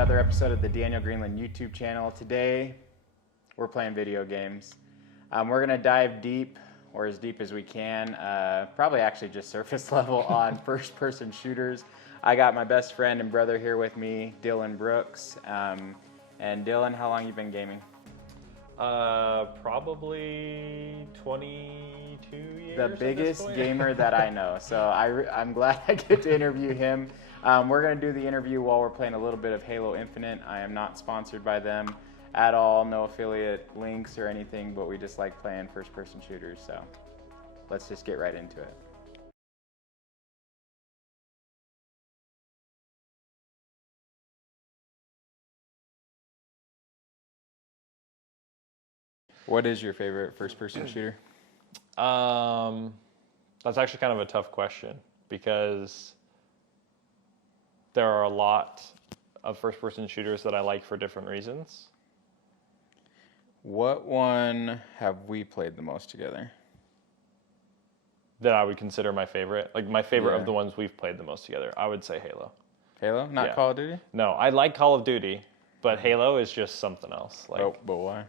another episode of the Daniel Greenland YouTube channel. Today, we're playing video games. We're going to dive deep, or as deep as we can, probably actually just surface level on first-person shooters. I got my best friend and brother here with me, Dylan Brooks. And Dylan, how long you been gaming? Probably 22 years. The biggest gamer that I know. So I'm glad I get to interview him. We're going to do the interview while we're playing a little bit of Halo Infinite. I am not sponsored by them at all. No affiliate links or anything, but we just like playing first-person shooters. So let's just get right into it. What is your favorite first-person shooter? That's actually kind of a tough question because there are a lot of first-person shooters that I like for different reasons. What one have we played the most together? That I would consider my favorite. Like my favorite of the ones we've played the most together. I would say Halo. Halo? Not Call of Duty? No, I like Call of Duty, but Halo is just something else. But why?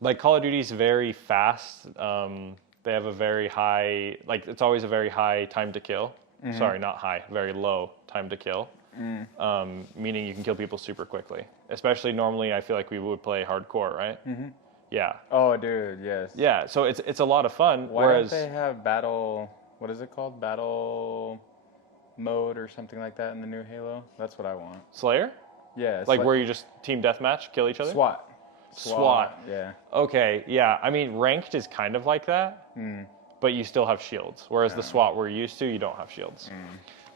Like Call of Duty is very fast. They have a very high, like it's always a very high time to kill. Mm-hmm. Sorry, not high, very low time to kill. Meaning you can kill people super quickly. Especially normally, I feel like we would play hardcore, right? Mm-hmm. Yeah. Oh, dude, yes. Yeah, so it's a lot of fun. Why don't they have battle? What is it called? Battle mode or something like that in the new Halo? That's what I want. Slayer? Yeah. Like where you just team deathmatch, kill each other? SWAT. Yeah. Okay, yeah. I mean, ranked is kind of like that, but you still have shields. Whereas the SWAT we're used to, you don't have shields.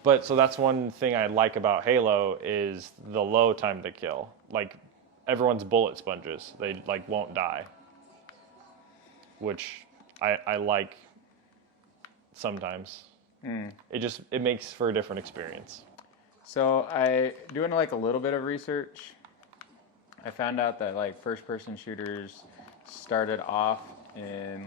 But so that's one thing I like about Halo is the low time to kill. Like everyone's bullet sponges. They like won't die, which I like sometimes. It makes for a different experience. So I doing like a little bit of research. I found out that like first-person shooters started off in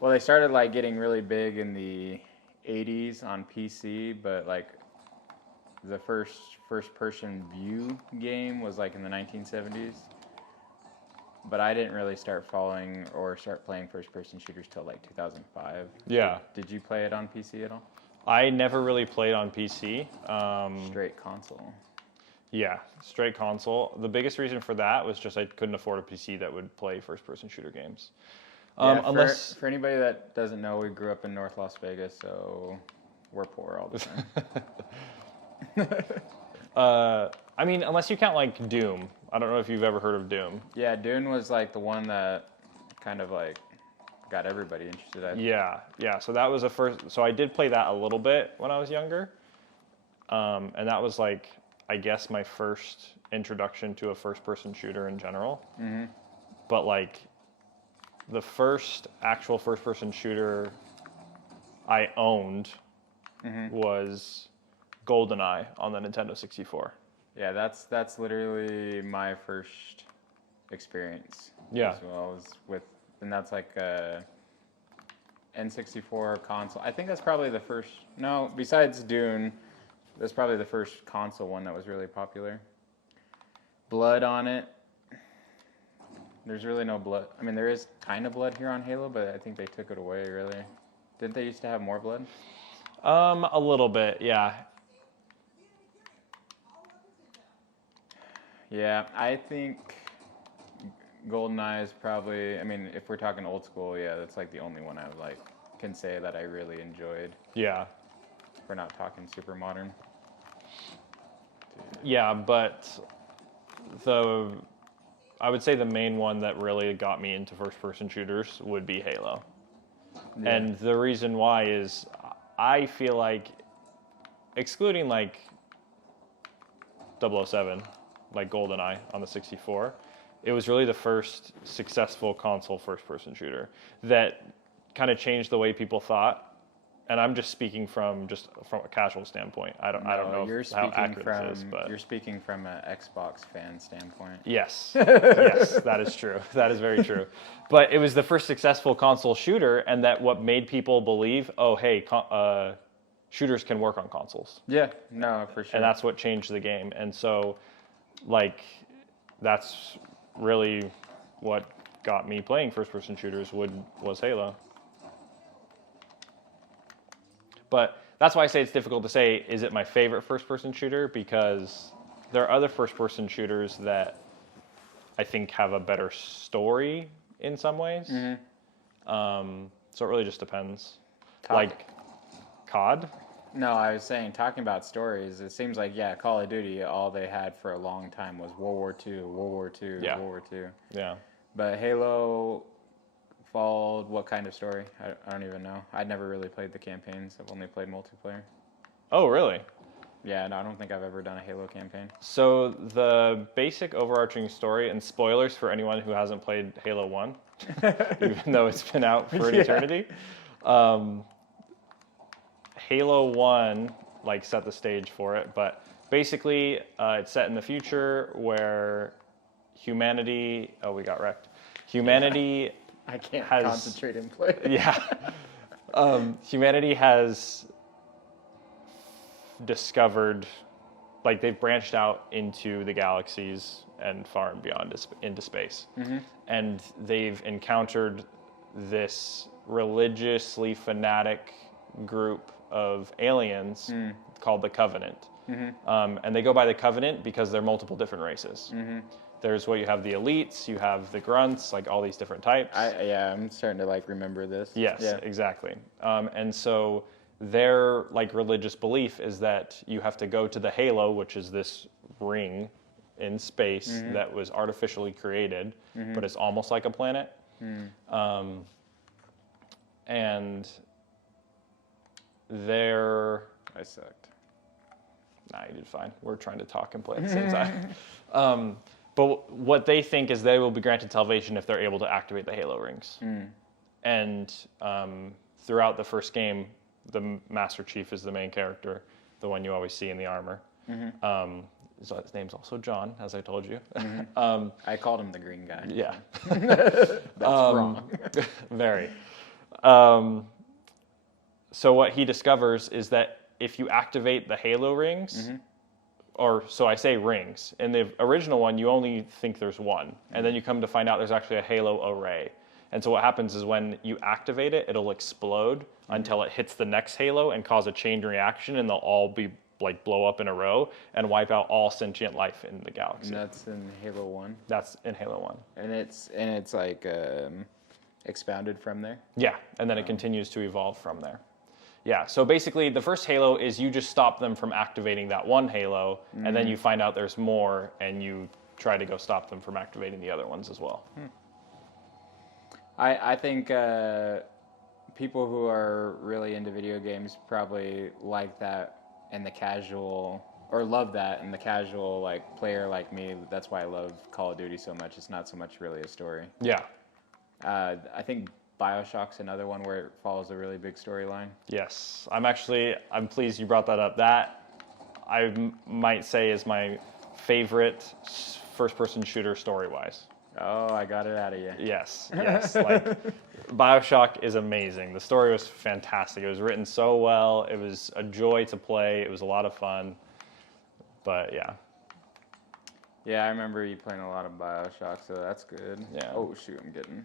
they started like getting really big in the 80s on PC, but like the first-person view game was like in the 1970s. But I didn't really start following or start playing first-person shooters till like 2005. Yeah. Did you play it on PC at all? I never really played on PC. Straight console. Yeah, straight console. The biggest reason for that was just I couldn't afford a PC that would play first-person shooter games. Unless for anybody that doesn't know, we grew up in North Las Vegas, so we're poor all the time. I mean, unless you count like Doom. I don't know if you've ever heard of Doom. Yeah, Doom was like the one that kind of like got everybody interested. Yeah. So that was So I did play that a little bit when I was younger, and that was like, I guess, my first introduction to a first-person shooter in general. Mm-hmm. But like, the first actual first-person shooter I owned was GoldenEye on the Nintendo 64. Yeah, that's literally my first experience. Yeah. As well and that's like a N64 console. I think that's probably the first. No, besides Dune. That's probably the first console one that was really popular. Blood on it. There's really no blood. I mean, there is kind of blood here on Halo, but I think they took it away, really. Didn't they used to have more blood? A little bit, yeah. Yeah, I think GoldenEye is probably, I mean, if we're talking old school, yeah, that's like the only one I can say that I really enjoyed. Yeah. We're not talking super modern. Yeah, but I would say the main one that really got me into first-person shooters would be Halo. Yeah. And the reason why is I feel like, excluding like 007, like GoldenEye on the 64, it was really the first successful console first-person shooter that kind of changed the way people thought. And I'm just speaking from a casual standpoint. I don't know how accurate this is, but you're speaking from an Xbox fan standpoint. Yes, yes, that is true. That is very true. But it was the first successful console shooter, and that what made people believe, oh, hey, shooters can work on consoles. Yeah, no, for sure. And that's what changed the game. And so, like, that's really what got me playing first-person shooters was Halo. But that's why I say it's difficult to say, is it my favorite first-person shooter? Because there are other first-person shooters that I think have a better story in some ways. So it really just depends. Like COD? No, I was saying, talking about stories, it seems like, yeah, Call of Duty, all they had for a long time was World War II, World War II, Yeah. World War II. Yeah. But Halo followed what kind of story? I don't even know. I'd never really played the campaigns. I've only played multiplayer. Oh, really? Yeah, no, I don't think I've ever done a Halo campaign. So the basic overarching story, and spoilers for anyone who hasn't played Halo 1, even though it's been out for an eternity, Halo 1 like set the stage for it, but basically it's set in the future where humanity, we got wrecked. Humanity I can't has, concentrate and play. Yeah. Humanity has discovered, like they've branched out into the galaxies and far and beyond into space. And they've encountered this religiously fanatic group of aliens called the Covenant. And they go by the Covenant because they're multiple different races. There's what you have the elites, you have the grunts, like all these different types. I'm starting to like remember this. Yes, yeah. exactly. And so their like religious belief is that you have to go to the halo, which is this ring in space that was artificially created, but it's almost like a planet. And they're... I sucked. Nah, you did fine. We're trying to talk and play at the same time. But what they think is they will be granted salvation if they're able to activate the halo rings. And throughout the first game, the Master Chief is the main character, the one you always see in the armor. So his name's also John, as I told you. I called him the green guy. Yeah. That's wrong. Very. So what he discovers is that if you activate the halo rings, or so I say rings, in the original one you only think there's one, and then you come to find out there's actually a halo array. And so what happens is when you activate it, it'll explode until it hits the next halo and cause a chain reaction, and they'll all be like blow up in a row and wipe out all sentient life in the galaxy. And that's in Halo 1? That's in Halo 1. And it's like expounded from there? Yeah, and then it continues to evolve from there. Yeah, so basically the first Halo is you just stop them from activating that one Halo, and then you find out there's more, and you try to go stop them from activating the other ones as well. I think people who are really into video games probably like that in the casual, or love that in the casual like player like me. That's why I love Call of Duty so much. It's not so much really a story. Yeah. I think Bioshock's another one where it follows a really big storyline. Yes, I'm pleased you brought that up. That I might say is my favorite first-person shooter story-wise. Oh, I got it out of you. Yes. Like, Bioshock is amazing. The story was fantastic. It was written so well. It was a joy to play. It was a lot of fun. But yeah. Yeah, I remember you playing a lot of Bioshock, so that's good. Yeah. Oh, shoot, I'm getting...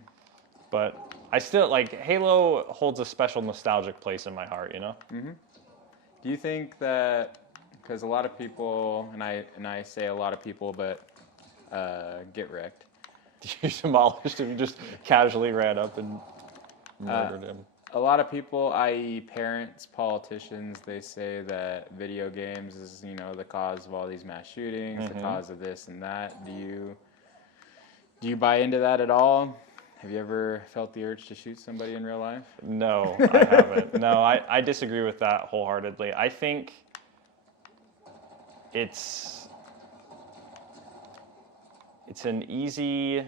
But I still, like, Halo holds a special nostalgic place in my heart, you know? Do you think that, because a lot of people, and I say a lot of people, but get wrecked. You demolished him, you just casually ran up and murdered him. A lot of people, i.e. parents, politicians, they say that video games is, the cause of all these mass shootings, the cause of this and that. Do you buy into that at all? Have you ever felt the urge to shoot somebody in real life? No, I haven't. No, I disagree with that wholeheartedly. I think it's an easy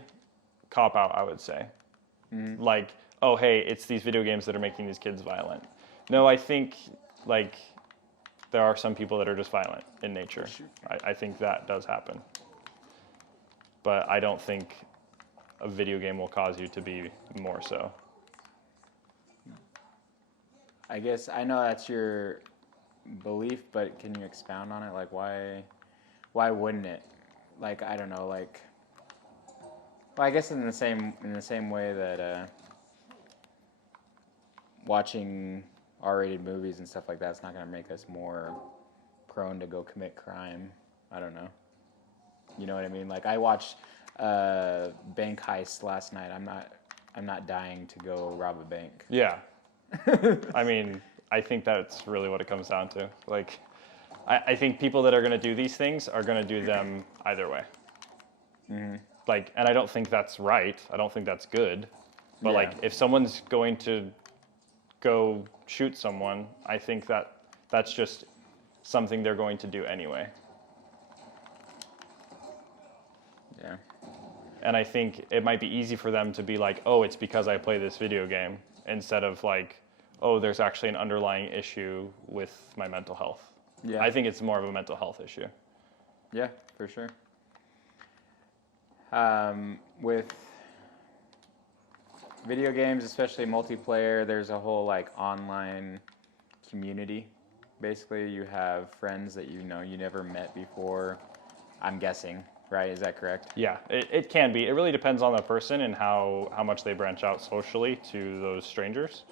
cop-out, I would say. Like, oh, hey, it's these video games that are making these kids violent. No, I think, like, there are some people that are just violent in nature. I think that does happen. But I don't think a video game will cause you to be more so. I guess I know that's your belief, but can you expound on it? Like, why wouldn't it? Like, I don't know. Like, well, I guess in the same way that watching R-rated movies and stuff like that's not going to make us more prone to go commit crime. I don't know. You know what I mean? Like, I watched bank heist last night. I'm not dying to go rob a bank. Yeah. I mean, I think that's really what it comes down to. Like, I think people that are going to do these things are going to do them either way. Mm-hmm. Like, and I don't think that's right. I don't think that's good. But Yeah. like, if someone's going to go shoot someone, I think that's just something they're going to do anyway. Yeah. And I think it might be easy for them to be like, oh, it's because I play this video game, instead of like, oh, there's actually an underlying issue with my mental health. Yeah. I think it's more of a mental health issue. Yeah, for sure. With video games, especially multiplayer, there's a whole like online community. Basically, you have friends that you never met before. I'm guessing, right? Is that correct? Yeah, it can be. It really depends on the person and how much they branch out socially to those strangers.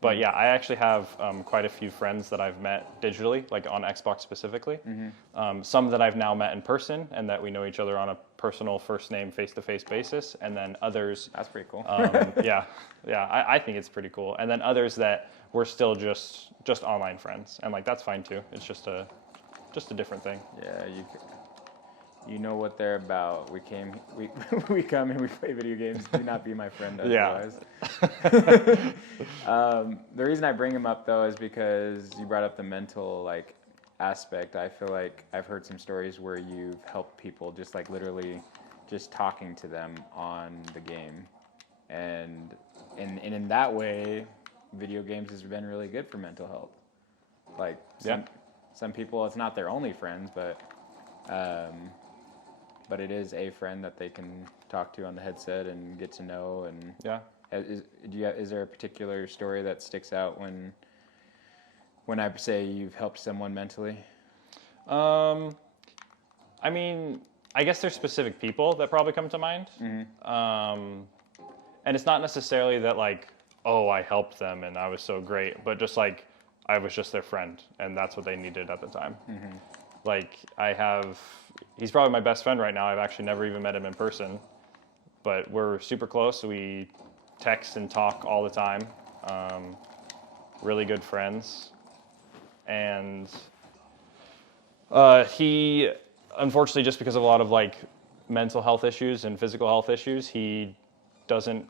But yeah, I actually have quite a few friends that I've met digitally, like on Xbox specifically. Mm-hmm. Some that I've now met in person, and that we know each other on a personal first name, face-to-face basis. And then others. That's pretty cool. Yeah, I think it's pretty cool. And then others that we're still just online friends, and like that's fine too. It's just a different thing. Yeah, you know what they're about. We come and we play video games. Do not be my friend otherwise. Yeah. The reason I bring him up though is because you brought up the mental like aspect. I feel like I've heard some stories where you've helped people just like literally just talking to them on the game, and in that way, video games has been really good for mental health. Like some people, it's not their only friends, but it is a friend that they can talk to on the headset and get to know. And yeah, is there a particular story that sticks out when I say you've helped someone mentally? I mean, I guess there's specific people that probably come to mind. Mm-hmm. And it's not necessarily that like, oh, I helped them and I was so great, but just like I was just their friend and that's what they needed at the time. Mm-hmm. Like he's probably my best friend right now. I've actually never even met him in person, but we're super close. We text and talk all the time. Really good friends. And he, unfortunately, just because of a lot of like mental health issues and physical health issues, he doesn't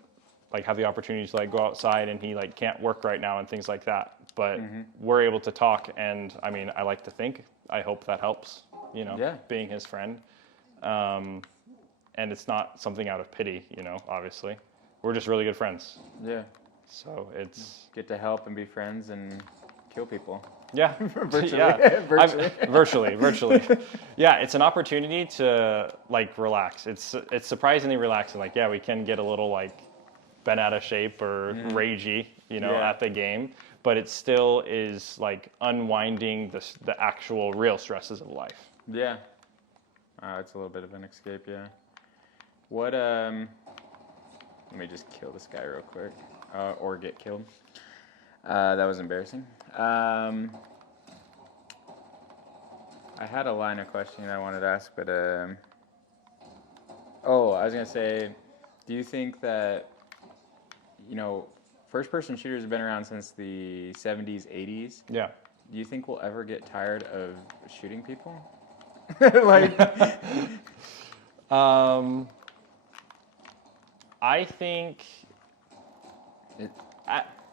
like have the opportunity to like go outside, and he like can't work right now and things like that. But we're able to talk, and I mean, I like to think, I hope that helps, being his friend. And it's not something out of pity, obviously. We're just really good friends. Yeah. So it's... Get to help and be friends and kill people. Yeah. Virtually. Yeah. Virtually. Yeah, it's an opportunity to, like, relax. It's surprisingly relaxing. Like, yeah, we can get a little, like, bent out of shape or ragey, at the game. But it still is, like, unwinding the actual real stresses of life. Yeah. It's a little bit of an escape, yeah. What, let me just kill this guy real quick. Or get killed. That was embarrassing. I had a line of questioning I wanted to ask, but, I was going to say, do you think that, first-person shooters have been around since the 70s, 80s? Yeah. Do you think we'll ever get tired of shooting people? Like, I think,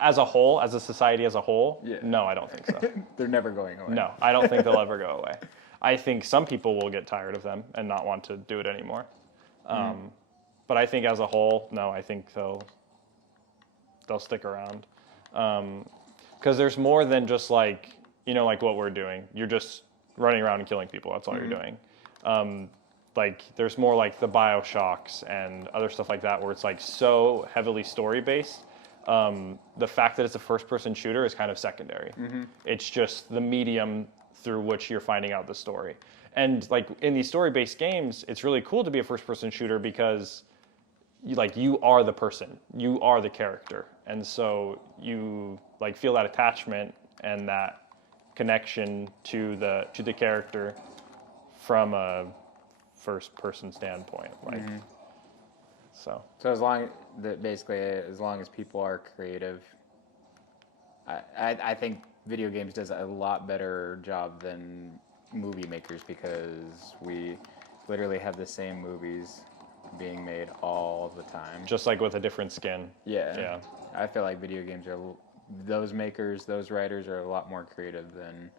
as a whole, as a society as a whole, no, I don't think so. They're never going away. No, I don't think they'll ever go away. I think some people will get tired of them and not want to do it anymore. But I think as a whole, no, I think they'll stick around. Because there's more than just like, like what we're doing. You're just running around and killing people. That's all you're doing. Like there's more like the Bioshocks and other stuff like that where it's like so heavily story based. the fact that it's a first-person shooter is kind of secondary. It's just the medium through which you're finding out the story. And like in these story-based games, it's really cool to be a first-person shooter because you are the person, you are the character, and so you like feel that attachment and that connection to the character from a first-person standpoint. Like, so as long as people are creative, I think video games does a lot better job than movie makers because we literally have the same movies being made all the time. Just like with a different skin. Yeah. I feel like video games are, those makers, those writers are a lot more creative than,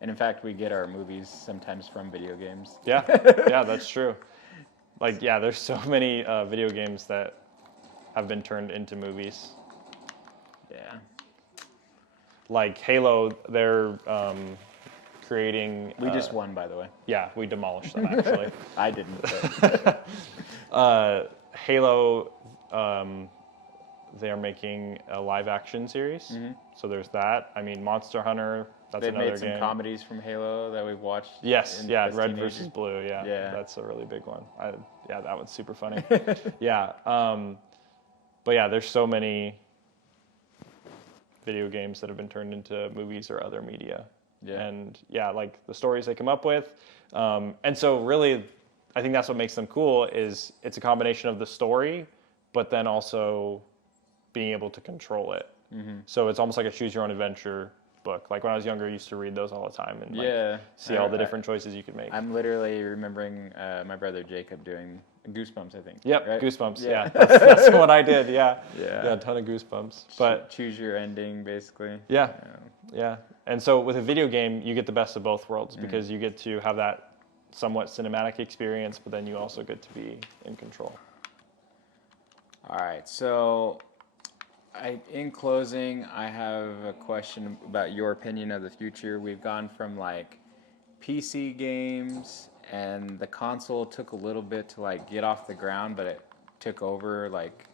and in fact, we get our movies sometimes from video games. Yeah, that's true. Like, yeah, there's so many video games that have been turned into movies. Yeah. Like Halo, they're creating... We just won, by the way. Yeah, we demolished them, actually. I didn't. Halo, they're making a live-action series, so there's that. I mean, Monster Hunter, that's They've another made some game. comedies from Halo that we've watched. Yes, yeah, as Red teenagers. versus Blue, Yeah. That's a really big one. Yeah, that one's super funny. Yeah, but yeah, there's so many video games that have been turned into movies or other media. Yeah. And yeah, like the stories they come up with. And so really, I think that's what makes them cool is it's a combination of the story, but then also being able to control it. So it's almost like a choose your own adventure book. Like when I was younger, I used to read those all the time and see all the different choices you could make. I'm literally remembering my brother Jacob doing Goosebumps, I think. Yep, right? Goosebumps. Yeah, that's what I did. Yeah, Yeah. a ton of Goosebumps. But choose your ending, basically. yeah. And so with a video game, you get the best of both worlds because you get to have that somewhat cinematic experience, but then you also get to be in control. All right, so in closing, I have a question about your opinion of the future. We've gone from like PC games, and the console took a little bit to like get off the ground, but it took over. Like,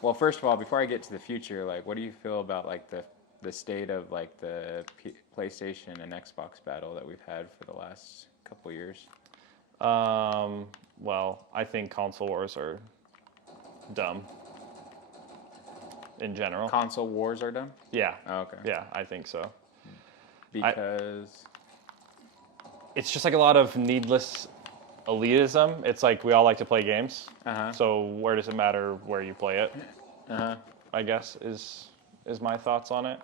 well, first of all, before I get to the future, like, what do you feel about like the state of like the PlayStation and Xbox battle that we've had for the last couple years? Well, I think console wars are dumb in general. Console wars are done? Yeah. Oh, okay. Yeah, I think so. Because it's just like a lot of needless elitism. It's like we all like to play games. So where does it matter where you play it? I guess is my thoughts on it.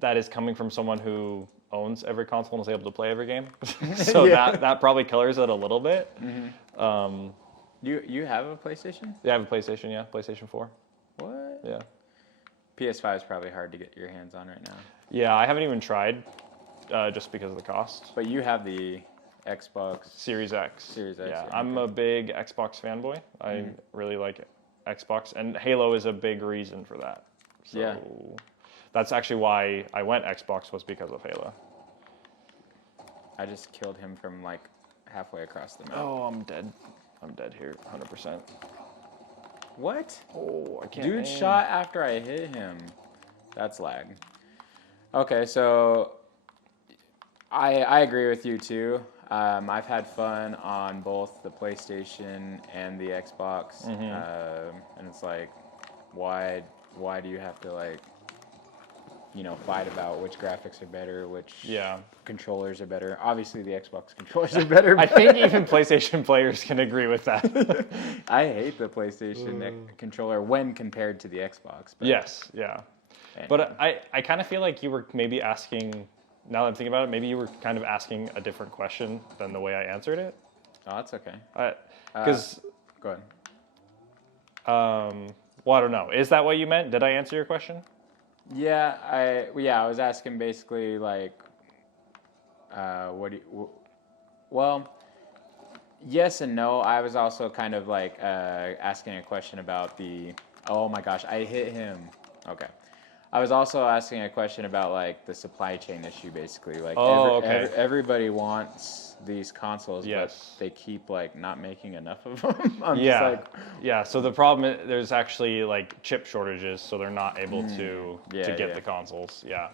That is coming from someone who owns every console and is able to play every game. So that probably colors it a little bit. You have a PlayStation? Yeah, I have a PlayStation, PlayStation 4. What? Yeah. PS5 is probably hard to get your hands on right now. Yeah, I haven't even tried just because of the cost. But you have the Xbox Series X. Series X. Yeah, I'm a big Xbox fanboy. I really like Xbox, and Halo is a big reason for that. So that's actually why I went Xbox was because of Halo. I just killed him from like halfway across the map. Oh, I'm dead. I'm dead here, 100%. What? Oh, I can't Dude aim. shot after I hit him. That's lag. Okay, so I agree with you too. I've had fun on both the PlayStation and the Xbox, and it's like, why do you have to like, fight about which graphics are better, which controllers are better? Obviously, the Xbox controllers are better. I think even PlayStation players can agree with that. I hate the PlayStation controller when compared to the Xbox. But Yes, yeah. But I kind of feel like you were maybe asking, now that I'm thinking about it, maybe you were kind of asking a different question than the way I answered it. Oh, that's okay. Because, Go ahead. well, I don't know. Is that what you meant? Did I answer your question? Yeah, I was asking basically like, well, yes and no. I was also kind of like asking a question about oh my gosh, I hit him. Okay. I was also asking a question about like the supply chain issue, basically. Like everybody wants these consoles, Yes. but they keep like not making enough of them. I'm Yeah, just like, yeah. So the problem is there's actually like chip shortages, so they're not able to get the consoles. Yeah.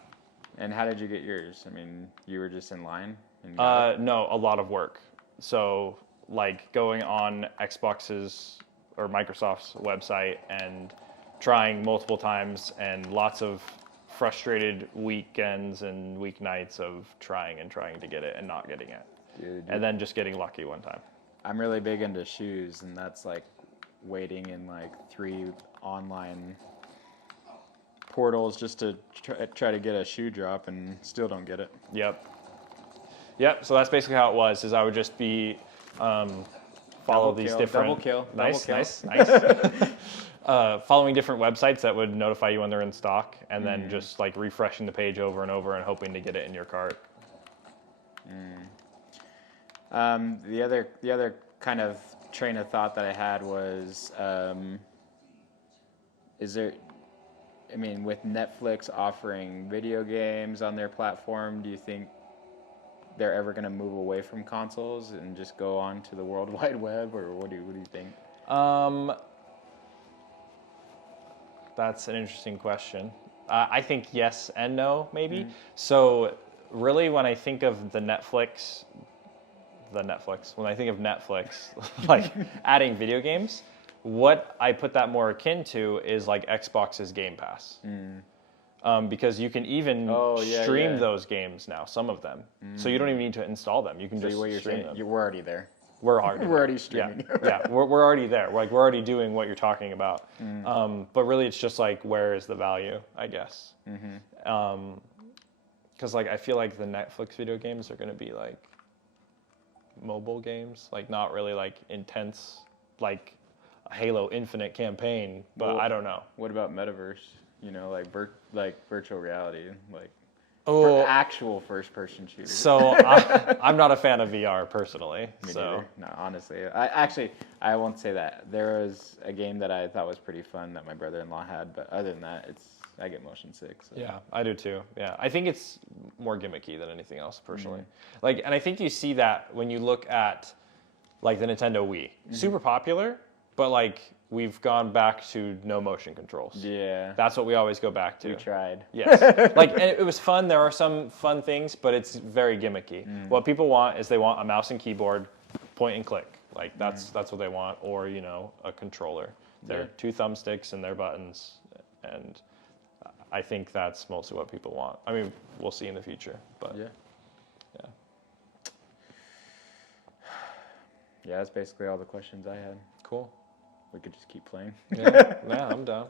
and how did you get yours? I mean, you were just in line and got it? No, a lot of work. So like going on Xbox's or Microsoft's website and trying multiple times, and lots of frustrated weekends and weeknights of trying to get it and not getting it. Dude, And then just getting lucky one time. I'm really big into shoes, and that's like waiting in like 3 online portals just to try to get a shoe drop, and still don't get it. Yep. So that's basically how it was. Is I would just be follow these different double kill. Nice. Following different websites that would notify you when they're in stock, and then just like refreshing the page over and over and hoping to get it in your cart. The other kind of train of thought that I had was, I mean, with Netflix offering video games on their platform, do you think they're ever going to move away from consoles and just go on to the World Wide Web, or what do you think? That's an interesting question. I think yes and no, maybe. So really, when I think of when I think of Netflix, like adding video games, what I put that more akin to is like Xbox's Game Pass. Because you can even stream those games now, some of them. So you don't even need to install them. You can just what you're stream saying, them. we're already there. We're already streaming. Yeah, we're already there. We're already doing what you're talking about. But really, it's just like, where is the value, I guess? Because like I feel like the Netflix video games are going to be like mobile games, like not really like intense, like a Halo Infinite campaign. But I don't know. What about metaverse? You know, like virtual reality, like actual first-person shooters. So I'm not a fan of VR personally. Me neither. No, honestly, I won't say that. There was a game that I thought was pretty fun that my brother-in-law had, but other than that, I get motion sick. So. Yeah, I do too. Yeah, I think it's more gimmicky than anything else personally. Like, and I think you see that when you look at like the Nintendo Wii, super popular, but like we've gone back to no motion controls. Yeah, that's what we always go back to. We tried. Yes, like, and it was fun. There are some fun things, but it's very gimmicky. What people want is they want a mouse and keyboard, point and click. Like that's what they want, or you know, a controller. They're 2 thumbsticks and their buttons, and I think that's mostly what people want. I mean, we'll see in the future, but yeah. Yeah, that's basically all the questions I had. Cool. We could just keep playing. Yeah, I'm down.